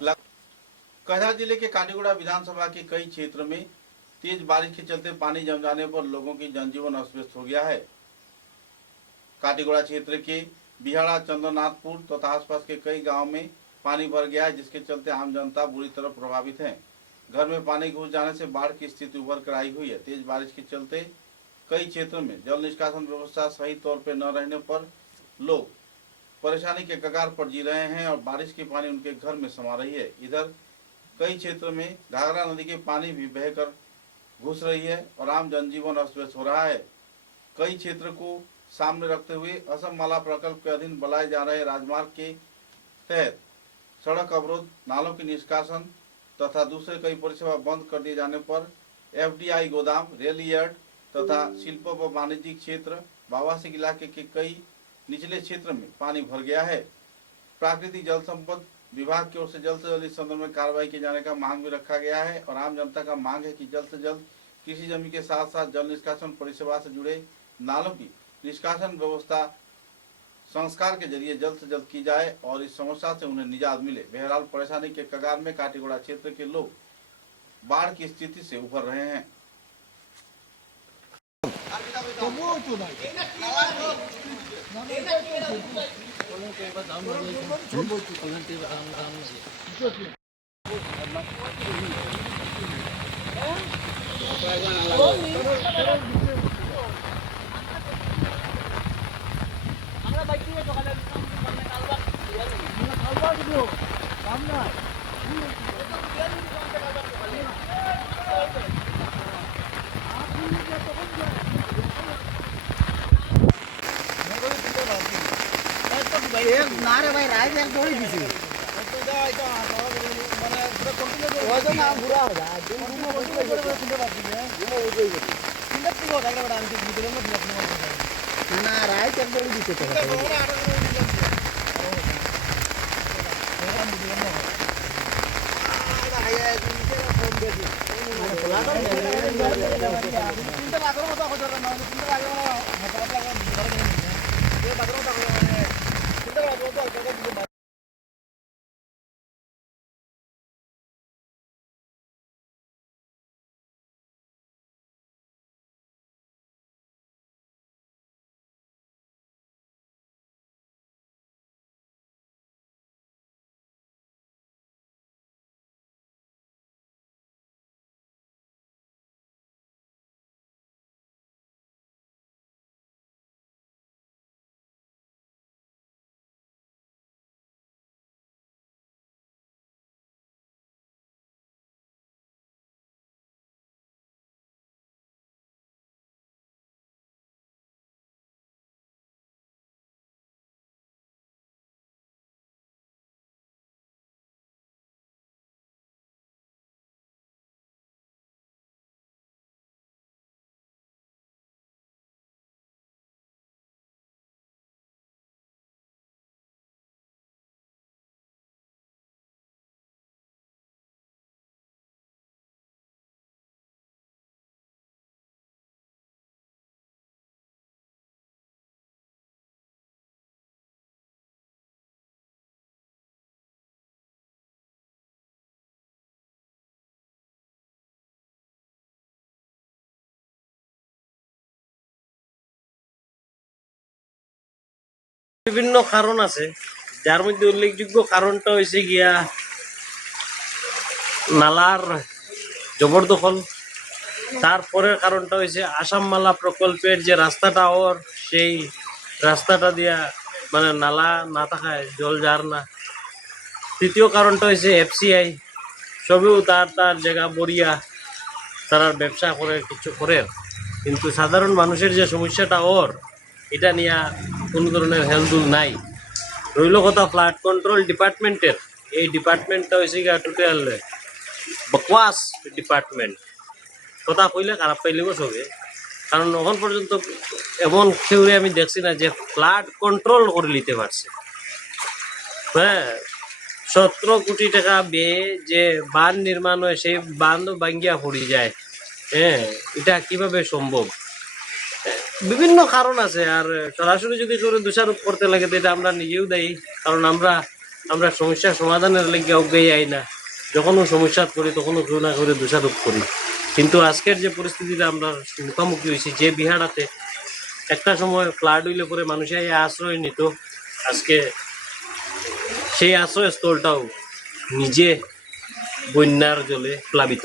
कटहर जिले के काटीगुड़ा विधानसभा के कई क्षेत्र में तेज बारिश के चलते पानी जम जाने पर लोगों की जनजीवन अस्त व्यस्त हो गया है। काटीगुड़ा क्षेत्र के बिहाड़ा, चंद्रनाथपुर तथा आसपास के कई गांव में पानी भर गया है, जिसके चलते आम जनता बुरी तरह प्रभावित है। घर में पानी घुस जाने से बाढ़ की स्थिति उभर कर आई हुई है। तेज बारिश के चलते कई क्षेत्रों में जल निष्कासन व्यवस्था सही तौर पर न रहने पर लोग परेशानी के कगार पर जी रहे हैं और बारिश की पानी उनके घर में समा रही है। इधर कई क्षेत्र में घाघरा नदी के पानी भी बहकर घुस रही है और आम जनजीवन अस्त व्यस्त हो रहा है। कई क्षेत्र को सामने रखते हुए असम माला प्रकल्प के अधीन बनाए जा रहे राजमार्ग के तहत सड़क अवरोध, नालों की निष्कासन तथा दूसरे कई परिसेवा बंद कर दिए जाने पर एफडीआई गोदाम, रेल यार्ड तथा शिल्प व वाणिज्यिक क्षेत्र, आवासिक इलाके के कई निचले क्षेत्र में पानी भर गया है। प्राकृतिक जल संपद विभाग की ओर से जल्द इस संदर्भ में कार्रवाई किए जाने का मांग भी रखा गया है और आम जनता का मांग है कि जल्द से जल्द कृषि जमीन के साथ साथ जल निष्कासन परिसेवा से जुड़े नालों की निष्कासन व्यवस्था संस्कार के जरिए जल्द से जल्द की जाए और इस समस्या से उन्हें निजात मिले। बहरहाल परेशानी के कगार में काटीगुड़ा क्षेत्र के लोग बाढ़ की स्थिति से उभर रहे हैं। नारे भाई राय एक जोड़ी दिसी ওজন না পুরা হবে দিন দিনে বলতে শুনতে পাচ্ছি না দিনে ওই যাই চিন্তা কি হবে এটা বড় আমি ভিতরে মধ্যে আপনি না রায় এক जोड़ी দিতে তো চিন্তা লাগলো মতো কথা না চিন্তা লাগলো মাথা লাগলো ये बाथरूम तक चिंता लागलो तो अलग বিভিন্ন কারণ আছে, যার মধ্যে উল্লেখযোগ্য কারণটা হয়েছে গিয়া নালার জবরদখল। তারপরের কারণটা হয়েছে আসাম মালা প্রকল্পের যে রাস্তাটা সেই রাস্তাটা দিয়া মানে নালা না থাকায় জল যার না। তৃতীয় কারণটা হয়েছে এফসিআই, সবেও তার জায়গা বরিয়া তারা ব্যবসা করে কিছু করে, কিন্তু সাধারণ মানুষের যে সমস্যাটা এটা নিয়ে কোনো ধরনের হেলদুল নাই। রইল কথা ফ্লাড কন্ট্রোল ডিপার্টমেন্টের, এই ডিপার্টমেন্টটা হয়েছে গিয়া টোটাল বকওয়াস ডিপার্টমেন্ট। কথা কইলে খারাপ পাইলেও সবে, কারণ এখন পর্যন্ত এমন থিওরি আমি দেখছি না যে ফ্লাড কন্ট্রোল করে নিতে পারছে। হ্যাঁ, 17 কোটি টাকা ব্যয়ে যে বাঁধ নির্মাণ হয় সেই বাঁধও ভাঙ্গিয়া পড়ে যায়। হ্যাঁ, এটা কিভাবে সম্ভব? বিভিন্ন কারণ আছে, আর সরাসরি যদি করে দোষারোপ করতে লাগে তো এটা আমরা নিজেও দায়ী, কারণ আমরা আমরা সমস্যার সমাধানের লেগে অজ্ঞাই আই না, যখনও সমস্যা করি তখনও কেউ না করে দোষারোপ করি। কিন্তু আজকের যে পরিস্থিতিতে আমরা মুখোমুখি হয়েছি, যে বিহারাতে একটা সময় ফ্লাড হইলে পরে মানুষের এই আশ্রয় নিত, আজকে সেই আশ্রয়স্থলটাও নিজে বন্যার জলে প্লাবিত।